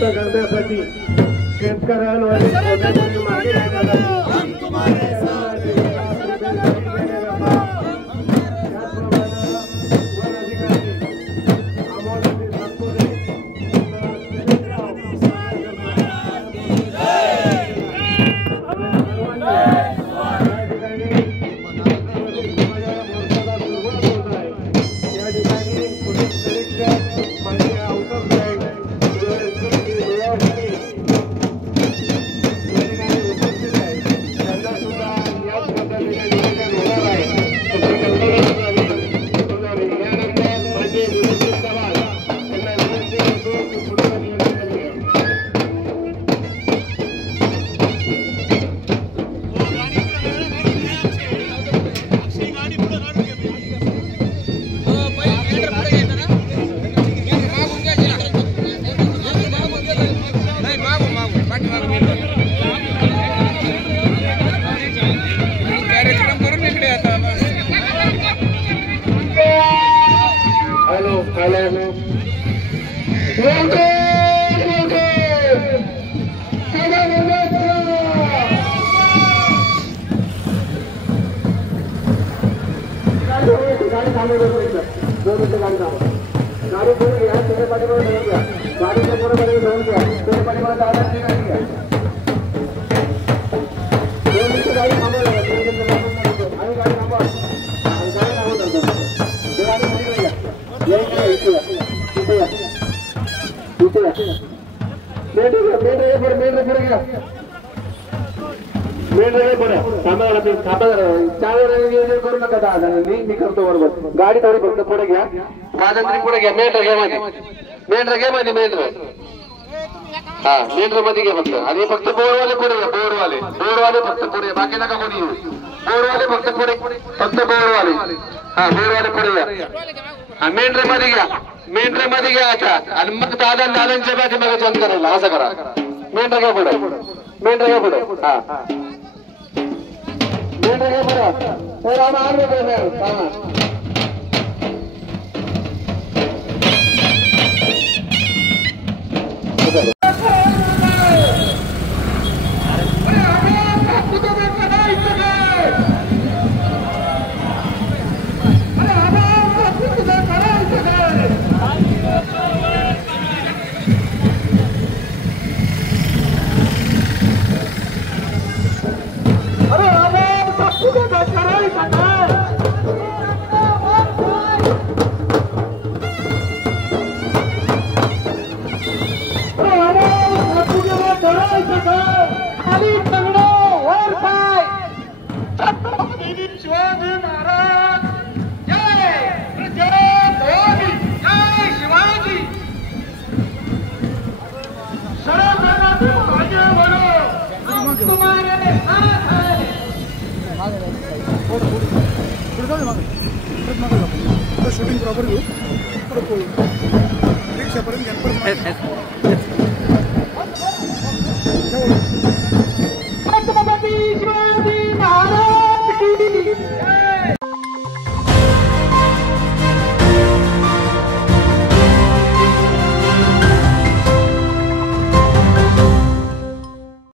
करण्यासाठी शेतकऱ्यांवर मी करतो बरोबर गाडी थोडी फक्त पुढे घ्या वाजंत्री पुढे घ्या मेन रगेमध्ये हा मेन मध्ये घ्या फक्त आणि फक्त बोर्डवाले पुढे घ्या बोर्डवाले फक्त पुढे बाकी नका कोणी येऊ बोर्डवाले फक्त पुढे फक्त बोर्डवाले हा बोर्डवाले पुढे घ्या मेन मध्ये घ्या आता आणि मग दादांच्या पाठीमागे जॉईन करायला असं करा मेन रगे पुढे हा मेन रगे पुढे शूटिंग प्रॉपर घेऊ रिक्षापर्यंत